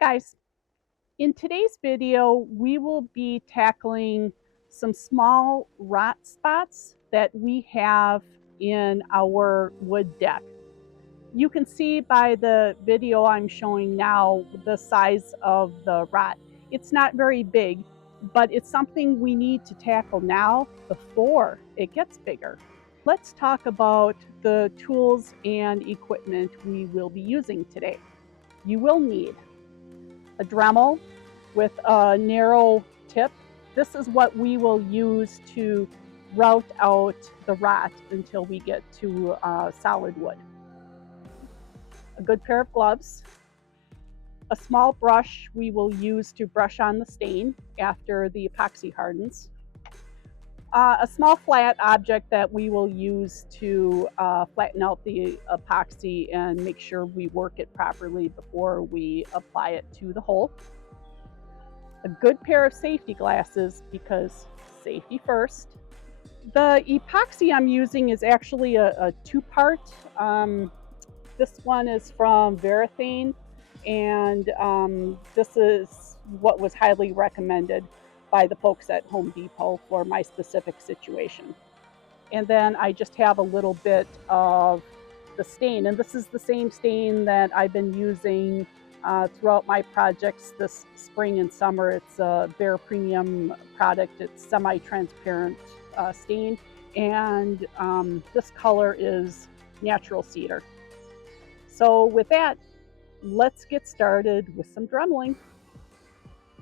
Hi guys, in today's video we will be tackling some small rot spots that we have in our wood deck. You can see by the video I'm showing now the size of the rot. It's not very big, but it's something we need to tackle now before it gets bigger. Let's talk about the tools and equipment we will be using today. You will need a Dremel with a narrow tip. This is what we will use to route out the rot until we get to solid wood. A good pair of gloves, a small brush we will use to brush on the stain after the epoxy hardens, a small flat object that we will use to flatten out the epoxy and make sure we work it properly before we apply it to the hole, a good pair of safety glasses because safety first. The epoxy I'm using is actually a two-part. This one is from Varathane, and this is what was highly recommended by the folks at Home Depot for my specific situation. And then I just have a little bit of the stain, and this is the same stain that I've been using throughout my projects this spring and summer. It's a Behr Premium product. It's semi-transparent stain, and this color is natural cedar. So with that, let's get started with some dremeling.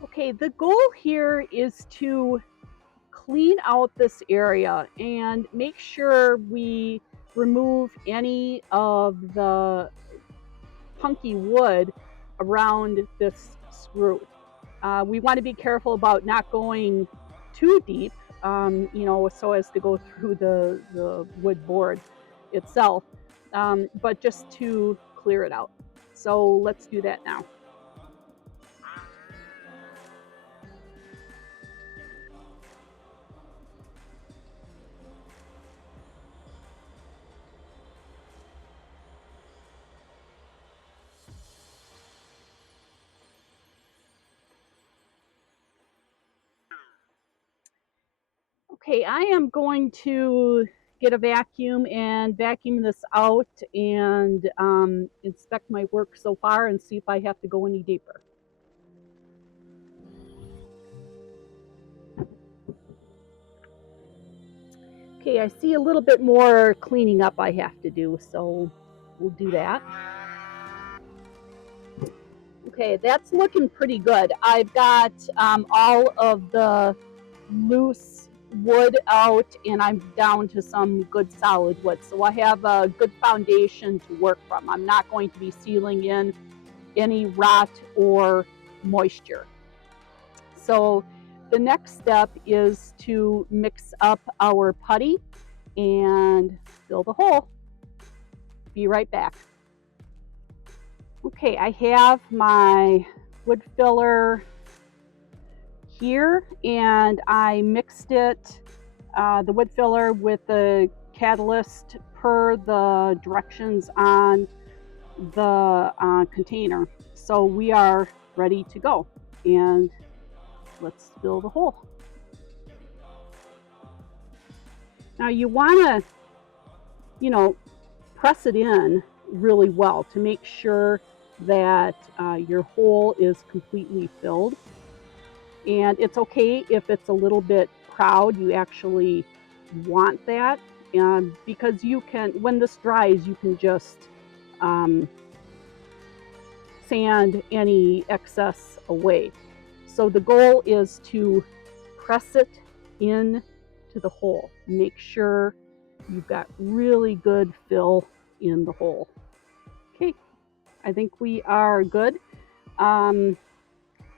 Okay, the goal here is to clean out this area and make sure we remove any of the punky wood around this screw. We want to be careful about not going too deep, so as to go through the wood board itself, but just to clear it out. So let's do that now. Okay, I am going to get a vacuum and vacuum this out and inspect my work so far and see if I have to go any deeper. Okay, I see a little bit more cleaning up I have to do, so we'll do that. Okay, that's looking pretty good. I've got all of the loose wood out, and I'm down to some good solid wood. So I have a good foundation to work from. I'm not going to be sealing in any rot or moisture. So the next step is to mix up our putty and fill the hole. Be right back. Okay, I have my wood filler here, and I mixed it, the wood filler with the catalyst per the directions on the container. So we are ready to go, and let's fill the hole. Now you want to, press it in really well to make sure that your hole is completely filled. And it's okay if it's a little bit proud. You actually want that, because you can, when this dries, you can just sand any excess away. So the goal is to press it in to the hole. Make sure you've got really good fill in the hole. Okay, I think we are good.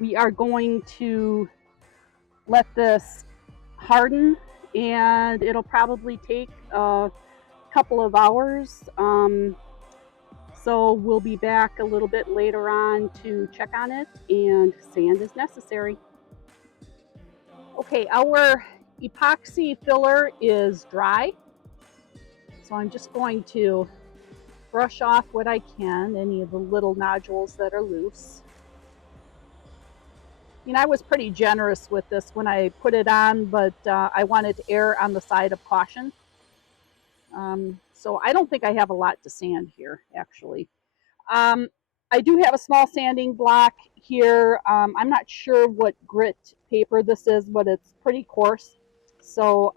We are going to let this harden, and it'll probably take a couple of hours. So we'll be back a little bit later on to check on it, and sand is necessary. Okay, our epoxy filler is dry. So I'm just going to brush off what I can, any of the little nodules that are loose. I was pretty generous with this when I put it on, but I wanted to err on the side of caution. So I don't think I have a lot to sand here, actually. Um, I do have a small sanding block here. I'm not sure what grit paper this is, but it's pretty coarse. So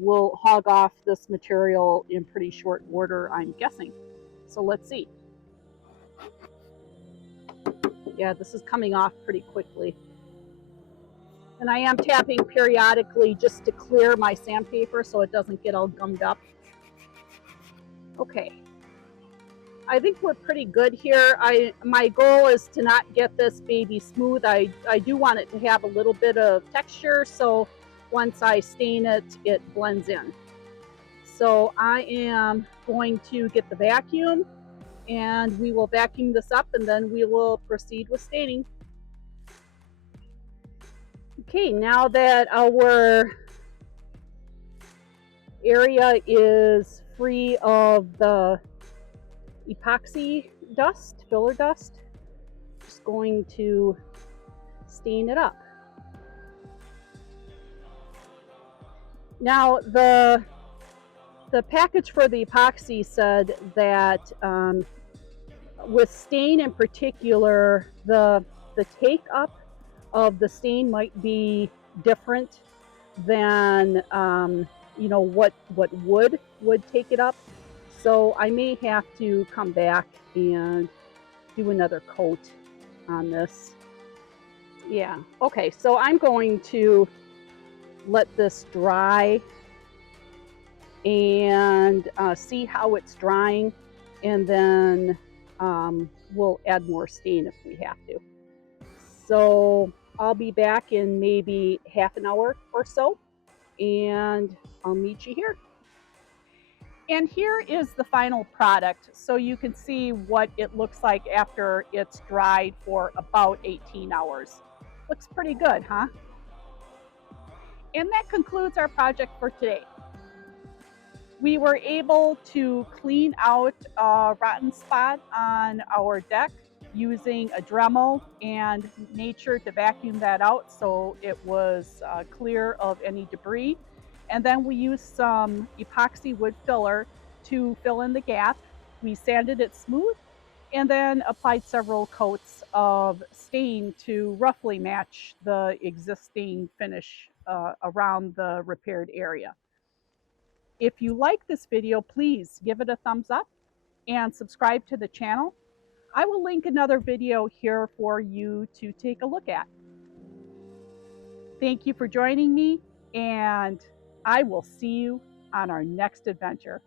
we'll hog off this material in pretty short order, I'm guessing. So let's see. Yeah, this is coming off pretty quickly. And I am tapping periodically just to clear my sandpaper so it doesn't get all gummed up. Okay. I think we're pretty good here. My goal is to not get this baby smooth. I do want it to have a little bit of texture, so once I stain it, it blends in. So I am going to get the vacuum, and we will vacuum this up, and then we will proceed with staining. Okay, now that our area is free of the epoxy dust, filler dust, just going to stain it up. Now the package for the epoxy said that with stain in particular, the take up of the stain might be different than what wood would take it up. So I may have to come back and do another coat on this. Yeah. Okay. So I'm going to let this dry and see how it's drying, and then we'll add more stain if we have to. So I'll be back in maybe half an hour or so, and I'll meet you here. And here is the final product, so you can see what it looks like after it's dried for about 18 hours. Looks pretty good, huh? And that concludes our project for today. We were able to clean out a rotten spot on our deck using a Dremel and nature to vacuum that out so it was clear of any debris. And then we used some epoxy wood filler to fill in the gap. We sanded it smooth and then applied several coats of stain to roughly match the existing finish around the repaired area. If you like this video, please give it a thumbs up and subscribe to the channel. I will link another video here for you to take a look at. Thank you for joining me, and I will see you on our next adventure.